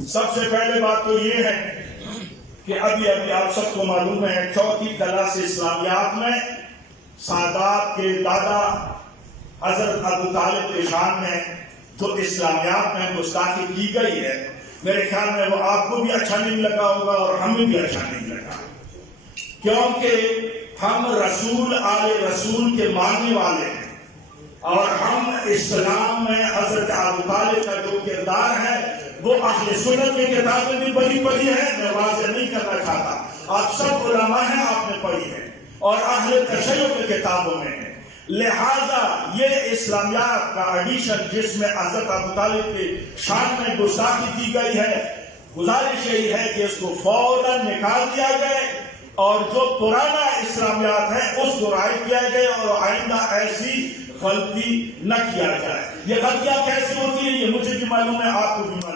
سب سے پہلے بات تو یہ ہے کہ ابھی آپ سب کو معلوم ہے چوتھی کلاس اسلامیات میں سادات کے دادا حضرت ابو طالب کے شان میں جو اسلامیات میں گستاخی کی گئی ہے، میرے خیال میں وہ آپ کو بھی اچھا نہیں لگا ہوگا اور ہمیں بھی اچھا نہیں لگا، کیونکہ ہم رسول آل رسول کے ماننے والے ہیں اور ہم اسلام میں حضرت ابو طالب کا جو کردار ہے وہ اہل سنت کی کتابیں بھی پڑھی ہے، میں واضح نہیں کرنا چاہتا، آپ سب علماء ہیں، آپ نے پڑھی ہے اور اہل تشیع کی کتابوں میں ہے، لہذا یہ اسلامیات کا ایڈیشن جس میں حضرت ابو طالب کی شان میں گستاخی کی گئی ہے، گزارش یہی ہے کہ اس کو فوراً نکال دیا جائے اور جو پرانا اسلامیات ہے اس کو رائٹ کیا جائے اور آئندہ ایسی غلطی نہ کیا جائے۔ یہ غلطیاں کیسے ہوتی ہیں یہ مجھے بھی معلوم ہے، آپ کو بھی معلوم ہے۔